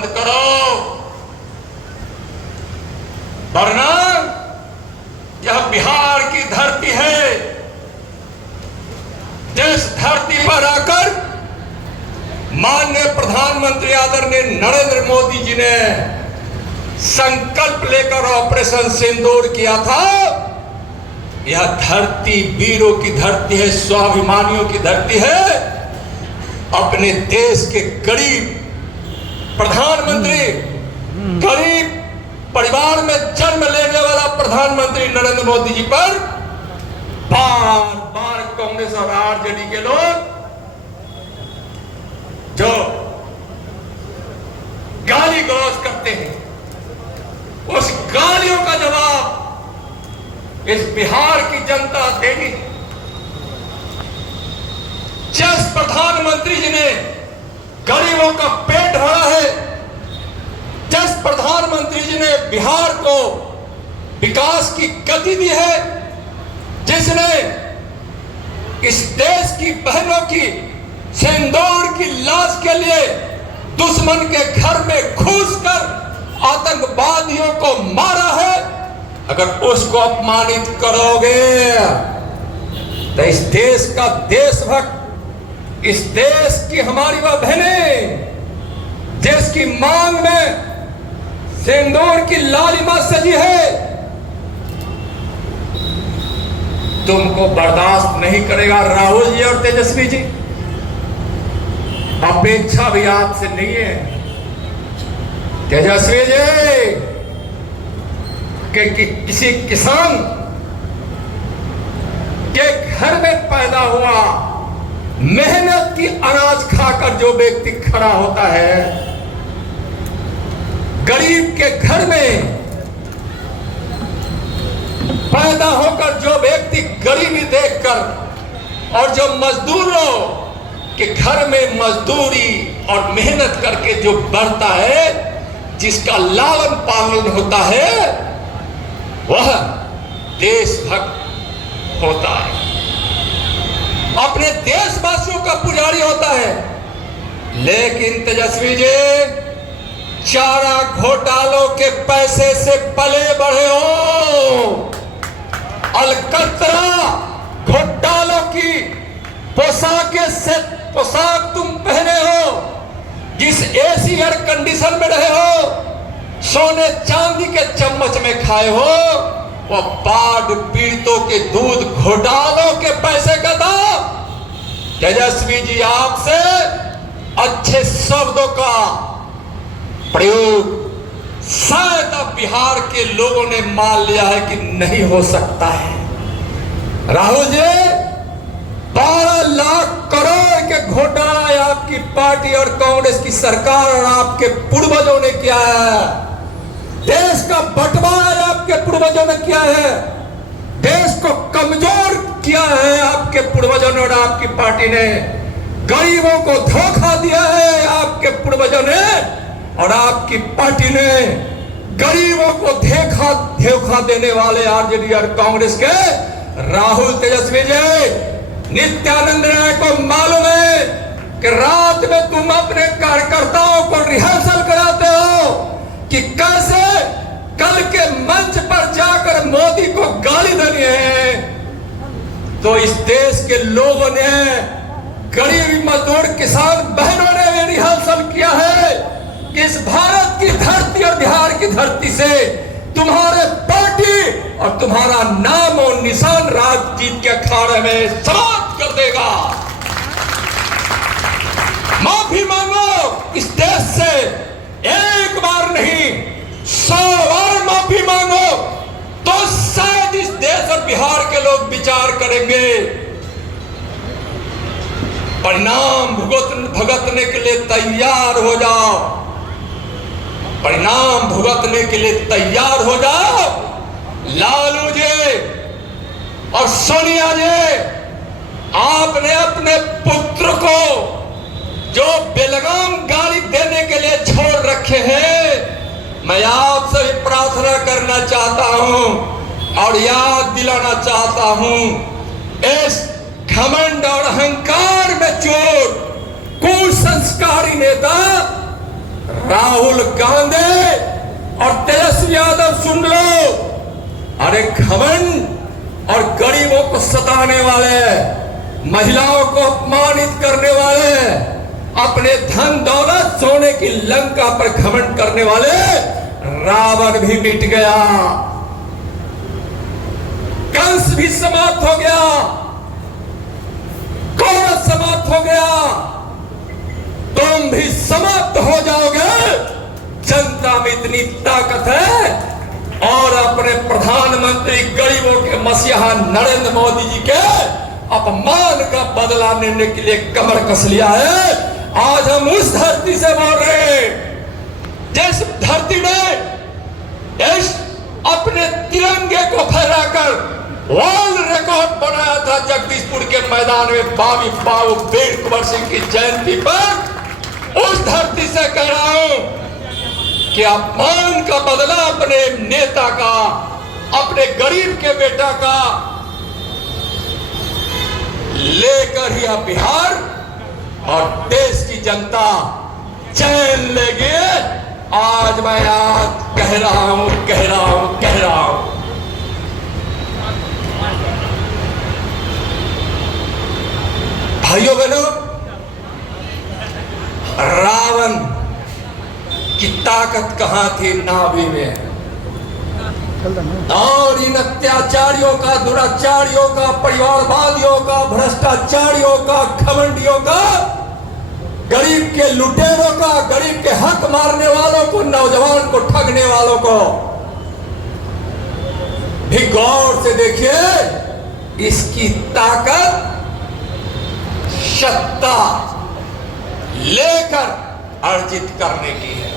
बंद करो, वरना यह बिहार की धरती है, जिस धरती पर आकर माननीय प्रधानमंत्री आदरणीय नरेंद्र मोदी जी ने संकल्प लेकर ऑपरेशन सिंदूर किया था। यह धरती वीरों की धरती है, स्वाभिमानियों की धरती है। अपने देश के गरीब प्रधानमंत्री, गरीब परिवार में जन्म लेने वाला प्रधानमंत्री नरेंद्र मोदी जी पर बार बार कांग्रेस और आरजेडी के लोग जो गाली गलौज करते हैं, उस गालियों का जवाब इस बिहार की जनता देगी। जिस प्रधानमंत्री जी ने गरीबों का पेट भरा है, जिस प्रधानमंत्री जी ने बिहार को विकास की गति दी है, जिसने इस देश की बहनों की सिंदूर की लाश के लिए दुश्मन के घर में घुसकर आतंकवादियों को मारा है, अगर उसको अपमानित करोगे तो इस देश का देशभक्त, इस देश की हमारी वह बहनें जिसकी मांग में सिंदूर की लालिमा सजी है, तुमको बर्दाश्त नहीं करेगा। राहुल जी और तेजस्वी जी, अपेक्षा भी आपसे नहीं है तेजस्वी जी कि किसी किसान के घर में पैदा हुआ मेहनत की अनाज खाकर जो व्यक्ति खड़ा होता है, गरीब के घर में पैदा होकर जो व्यक्ति गरीबी देखकर और जो मजदूरों के घर में मजदूरी और मेहनत करके जो बढ़ता है, जिसका लालन पालन होता है, वह देशभक्त होता है, अपने देशवासियों का पुजारी होता है। लेकिन तेजस्वी जी, चारा घोटालों के पैसे से पले बढ़े हो, अलकतरा घोटालों की पोशाक तुम पहने हो, जिस एसी एयर कंडीशन में रहे हो, सोने चांदी के चम्मच में खाए हो, वो बाढ़ पीड़ितों के दूध घोटालों के पैसे का दाम। तेजस्वी जी, आपसे अच्छे शब्दों का प्रयोग शायद अब बिहार के लोगों ने मान लिया है कि नहीं हो सकता है। राहुल जी, 12 लाख करोड़ के घोटाला आपकी पार्टी और कांग्रेस की सरकार और आपके पूर्वजों ने किया है। देश का बंटवारा आपके पूर्वजों ने किया है, देश को कमजोर किया है आपके पूर्वजों ने और आपकी पार्टी ने, गरीबों को धोखा दिया है आपके पूर्वजों ने और आपकी पार्टी ने। गरीबों को धोखा देने वाले आरजेडी और कांग्रेस के राहुल, तेजस्वी जी, नित्यानंद राय को मालूम है कि रात में तुम अपने कार्यकर्ताओं को रिहर्सल कराते हो कि कैसे कल के मंच पर जाकर मोदी को गाली देनी है। तो इस देश के लोगों ने, गरीब मजदूर किसान बहनों ने भी रिहर्सल किया है कि इस भारत की धरती और बिहार की धरती से तुम्हारे पार्टी और तुम्हारा नाम और निशान राजनीति के अखाड़े में समाप्त कर देगा। माफी मांगो इस देश से, एक बार नहीं 100 बार माफी मांगो, तो शायद इस देश और बिहार के लोग विचार करेंगे। परिणाम भुगतने के लिए तैयार हो जाओ, परिणाम भुगतने के लिए तैयार हो जाओ। लालू जी और सोनिया जी, आपने अपने पुत्र को जो बेलगाम गाली देने के लिए छोड़ रखे हैं, मैं आपसे भी प्रार्थना करना चाहता हूं और याद दिलाना चाहता हूं, इस घमंड और अहंकार में चोट कुसंस्कारी नेता राहुल गांधी और तेजस्वी यादव सुन लो, अरे घमंड और गरीबों को सताने वाले, महिलाओं को अपमानित करने वाले, अपने धन दौलत सोने की लंका पर घमंड करने वाले रावण भी मिट गया, कंस भी समाप्त हो गया, कौरव समाप्त हो गया, तुम भी समाप्त हो जाओगे। जनता में इतनी ताकत है और अपने प्रधानमंत्री गरीबों के मसीहा नरेंद्र मोदी जी के अपमान का बदला लेने के लिए कमर कस लिया है। आज हम उस धरती से बोल रहे हैं जिस धरती ने इस अपने तिरंगे को फहराकर वर्ल्ड रिकॉर्ड बनाया था जगदीशपुर के मैदान में बाबू वीर कुंवर सिंह की जयंती पर। उस धरती से कह रहा हूं कि अपमान का बदला अपने नेता का, अपने गरीब के बेटा का लेकर ही अब बिहार और देश की जनता चैन लेगी। आज मैं आज कह रहा हूं भाइयों बहनों, रावण की ताकत कहां थी नाभि में, और इन अत्याचारियों का, दुराचारियों का, परिवारवादियों का, भ्रष्टाचारियों का, घमंडियों का, गरीब के लुटेरों का, गरीब के हक मारने वालों को, नौजवान को ठगने वालों को भी गौर से देखिए। इसकी ताकत सत्ता लेकर अर्जित करने की है।